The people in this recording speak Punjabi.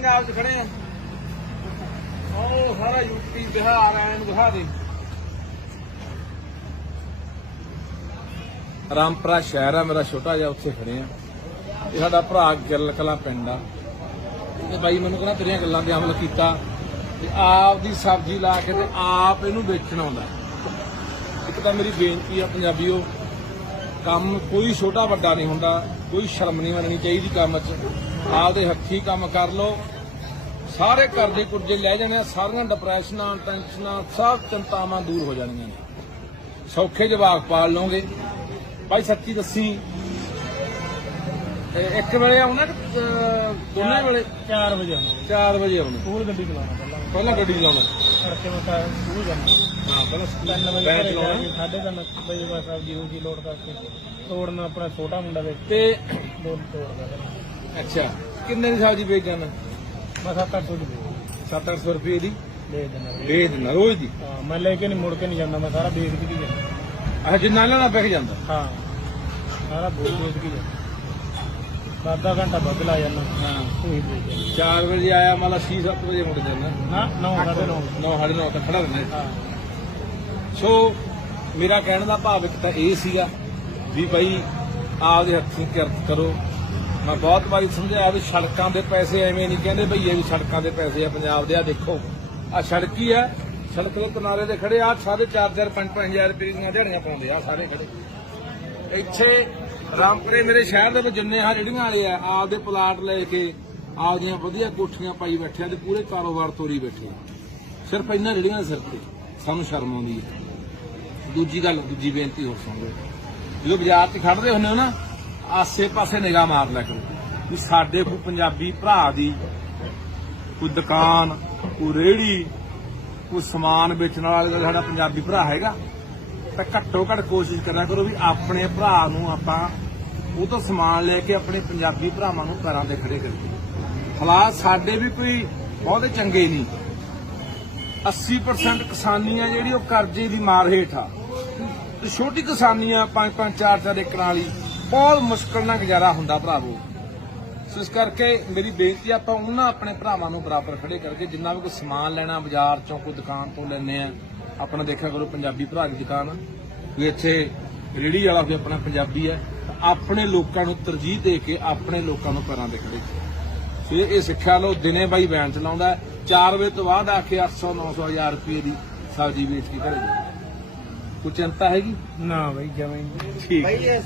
ਪੰਜਾਬ 'ਚ ਖੜੇ ਆ। ਉਹ ਸਾਰਾ ਯੂਪੀ ਬਿਹਾਰ ਐਂ ਨੂੰ ਦਿਖਾ ਦੇ। ਰਾਮਪੁਰਾ ਸ਼ਹਿਰ ਆ, ਮੇਰਾ ਛੋਟਾ ਜਿਹਾ ਉੱਥੇ ਖੜੇ ਆ। ਇਹ ਸਾਡਾ ਭਰਾ ਗਿੱਲ ਕਲਾ ਪਿੰਡ ਆ। ਤੇ ਬਾਈ ਮੈਨੂੰ ਕਹਿੰਦਾ ਤੇਰੀਆਂ ਗੱਲਾਂ ਤੇ ਅਮਲ ਕੀਤਾ। ਤੇ ਆਪ ਦੀ ਸਬਜ਼ੀ ਲਾ ਕੇ ਤੇ ਆਪ ਇਹਨੂੰ ਵੇਚਣ ਆਉਂਦਾ। ਇੱਕ ਤਾਂ ਮੇਰੀ ਬੇਨਤੀ ਆ ਪੰਜਾਬੀਓ, ਕੰਮ ਕੋਈ ਛੋਟਾ ਵੱਡਾ ਨਹੀਂ ਹੁੰਦਾ। ਕੋਈ ਸ਼ਰਮ ਨਹੀਂ ਮੰਨਣੀ ਚਾਹੀਦੀ ਕੰਮ 'ਚ। ਆਪਦੇ ਹੱਥੀ ਕੰਮ ਕਰ ਲਓ। ਸਾਰੇ ਘਰ ਦੇ ਕੁਰਜੇ ਲੈ ਜਾਣੇ ਸਾਰੀਆਂ ਡਿਪਰੈਸ਼ਨਾਂ ਟੈਨਸ਼ਨਾਂ ਸਭ ਚਿੰਤਾਵਾਂ ਦੂਰ ਹੋ ਜਾਣੀਆਂ ਨੇ। ਸੌਖੇ ਜਵਾਕ ਪਾਲ ਲਓਗੇ। ਭਾਈ ਸੱਚੀ ਦੱਸੀ। ਇੱਕ ਵੇਲੇ ਆਉਣਾ ਕਿ ਦੋਨੇ ਵੇਲੇ? 4 ਵਜੇ ਆਉਣਾ। 4 ਵਜੇ ਆਉਣਾ। ਸਕੂਲ ਗੱਡੀ ਚਲਾਉਣਾ ਪਹਿਲਾਂ। ਪਹਿਲਾਂ ਗੱਡੀ ਚਲਾਉਣਾ। ਤੜਕੇ ਮੈਂ ਸਕੂਲ ਜਾਣਾ। ਹਾਂ ਪਹਿਲਾਂ 3 ਵਜੇ ਘਰੇ ਜਾ ਲਾਉਣਾ ਕੇ ਸਾਢੇ ਤਿੰਨ ਵਜੇ ਬਾਅਦ ਸਬਜ਼ੀ ਰੋਜੀ ਲੋਡ ਕਰਕੇ। ਤੋੜਨਾ ਆਪਣਾ ਛੋਟਾ ਮੁੰਡਾ ਵੇਚ ਤੇ ਦੋ ਤੋੜਦਾ। ਅੱਛਾ ਕਿੰਨੇ ਦੀ ਸਬਜ਼ੀ ਵੇਚ ਜਾਣਾ ਮੈਂ ਸੱਤ ਅੱਠ ਸੌ ਦੀ 7-800 ਰੁਪਏ ਦੀ? ਦੇ ਦੇਣਾ ਵੇਚ ਦਿੰਦਾ ਰੋਜ਼ ਦੀ? ਹਾਂ ਮੈਂ ਲੈ ਕੇ ਨਹੀਂ ਮੁੜ ਕੇ ਨਹੀਂ ਜਾਂਦਾ ਮੈਂ ਸਾਰਾ ਵੇਚ ਕੇ ਹੀ ਜਾਂਦਾ। ਆਹ ਜਿੰਨਾ ਲੈਣਾ ਵਿਕ ਜਾਂਦਾ? ਹਾਂ ਸਾਰਾ ਬੋਲ ਵੇਚ ਕੇ ਹੀ ਜਾਂਦਾ। ਅੱਧਾ ਘੰਟਾ ਵੱਧ ਲਾ ਜਾਂਦਾ। ਹਾਂ। ਉਹੀ ਵੇਚ ਜਾਂਦਾ 4 ਵਜੇ ਆਇਆ ਮਾਲਾ 6-7 ਵਜੇ ਮੁੜ ਜਾਂਦਾ। ਨਾ ਨੌ ਸਾਢੇ ਨੌ। 9 ਸਾਢੇ 9 ਤੱਕ ਖੜਾ ਰਹਿੰਦਾ। ਹਾਂ। ਸੋ ਮੇਰਾ ਕਹਿਣ ਦਾ ਭਾਵ ਇੱਕ ਤਾਂ ਇਹ ਸੀਗਾ ਵੀ ਭਾਈ ਆਪਦੇ ਹੱਥੀਂ ਕਿਰਤ ਕਰੋ। ਮੈਂ ਬਹੁਤ ਵਾਰੀ ਸਮਝਾਇਆ ਵੀ ਸੜਕਾਂ ਦੇ ਪੈਸੇ ਐਵੇਂ ਨਹੀਂ ਕਹਿੰਦੇ ਭਈਏ ਵੀ ਸੜਕਾਂ ਦੇ ਪੈਸੇ ਆ ਪੰਜਾਬ ਦੇ ਆ ਦੇਖੋ। ਆ ਸੜਕ ਹੀ ਆ। ਸੜਕ ਦੇ ਕਿਨਾਰੇ ਤੇ ਖੜੇ ਆ ਸਾਰੇ 4-4 5-5000 ਰੁਪਏ ਦੀਆਂ ਦਿਹਾੜੀਆਂ ਪਾਉਂਦੇ ਆ ਸਾਰੇ ਖੜੇ। ਇੱਥੇ ਰਾਮਪੁਰੇ ਮੇਰੇ ਸ਼ਹਿਰ ਦੇ ਵਿੱਚ ਜਿੰਨੇ ਆ ਜਿਹੜੀਆਂ ਵਾਲੇ ਆ, ਆਪਦੇ ਪਲਾਟ ਲੈ ਕੇ ਆਪਦੀਆਂ ਵਧੀਆ ਕੋਠੀਆਂ ਪਾਈ ਬੈਠੇ ਆ ਤੇ ਪੂਰੇ ਕਾਰੋਬਾਰ ਤੋਰੀ ਬੈਠੇ ਸਿਰਫ ਇਹਨਾਂ ਜਿਹੜੀਆਂ ਸਿਰ ਤੇ, ਸਾਨੂੰ ਸ਼ਰਮ ਆਉਂਦੀ ਹੈ ਦੂਜੀ ਗੱਲ, ਦੂਜੀ ਬੇਨਤੀ ਹੋਰ ਸੁਣ ਲਓ। ਜਦੋਂ ਬਾਜ਼ਾਰ 'ਚ ਖੜਦੇ ਹੁੰਦੇ ਹੋ ਨਾ ਆਸੇ-ਪਾਸੇ ਨਿਗਾਹ ਮਾਰ ਲਿਆ ਕਰੋ ਵੀ ਸਾਡੇ ਕੋਈ ਪੰਜਾਬੀ ਭਰਾ ਦੀ ਕੋਈ ਦੁਕਾਨ, ਕੋਈ ਰੇੜੀ ਕੋਈ ਸਮਾਨ ਵੇਚਣ ਵਾਲਾ ਜਿਹੜਾ ਸਾਡਾ ਪੰਜਾਬੀ ਭਰਾ ਹੈਗਾ, ਤਾਂ ਘੱਟੋ ਘੱਟ ਕੋਸ਼ਿਸ਼ ਕਰਿਆ ਕਰੋ ਵੀ ਆਪਣੇ ਭਰਾ ਨੂੰ ਆਪਾਂ ਉਹ ਤੋਂ ਸਮਾਨ ਲੈ ਕੇ ਆਪਣੇ ਪੰਜਾਬੀ ਭਰਾਵਾਂ ਨੂੰ ਪੈਰਾਂ ਤੇ ਖੜੇ ਕਰੀਏ। ਹਾਲਾਤ ਸਾਡੇ ਵੀ ਕੋਈ ਬਹੁਤੇ ਚੰਗੇ ਨਹੀਂ। 80% ਕਿਸਾਨੀ ਆ ਜਿਹੜੀ ਉਹ ਕਰਜ਼ੇ ਦੀ ਮਾਰ ਹੇਠ ਆ। ਛੋਟੀ ਕਿਸਾਨੀ ਆ 5-5 4-4 ਏਕੜਾਂ ਵਾਲੀ ਬਹੁਤ ਮੁਸ਼ਕਲ ਨਾਲ ਗੁਜ਼ਾਰਾ ਹੁੰਦਾ ਭਰਾਵੋ। ਸੋ ਇਸ ਕਰਕੇ ਮੇਰੀ ਬੇਨਤੀ ਆਪਾਂ ਉਹਨਾਂ ਆਪਣੇ ਭਰਾਵਾਂ ਨੂੰ ਬਰਾਬਰ ਖੜੇ ਕਰਕੇ ਜਿੰਨਾ ਵੀ ਕੋਈ ਸਮਾਨ ਲੈਣਾ, ਬਾਜ਼ਾਰ ਚੋਂ ਕੋਈ ਦੁਕਾਨ ਤੋਂ ਲੈਣੇ ਆ, ਆਪਣਾ ਦੇਖਿਆ ਕਰੋ ਪੰਜਾਬੀ ਭਰਾ ਦੀ ਦੁਕਾਨ। ਆ ਕੋਈ ਇੱਥੇ ਰੇੜੀ ਵਾਲਾ ਵੀ ਆਪਣਾ ਪੰਜਾਬੀ ਹੈ ਆਪਣੇ ਲੋਕਾਂ ਨੂੰ ਤਰਜੀਹ ਦੇ ਕੇ ਆਪਣੇ ਲੋਕਾਂ ਨੂੰ ਪੈਰਾਂ ਦੇ ਖੜੇ ਸੋ ਇਹ ਸਿੱਖਿਆ ਲਓ, ਦਿਨੇ ਬਾਈ ਵੈਨ ਚਲਾਉਂਦਾ 4 ਵਜੇ ਤੋਂ ਬਾਅਦ ਆ ਕੇ 800 900 ਹਜ਼ਾਰ ਰੁਪਏ ਦੀ ਸਬਜ਼ੀ ਵੇਚ ਕੇ ਘਰੇ ਜਾਂਦਾ ਕੋਈ ਚਿੰਤਾ ਹੈਗੀ? ਨਾ ਬਈ ਜਵੇਂ ਠੀਕ ਹੈ।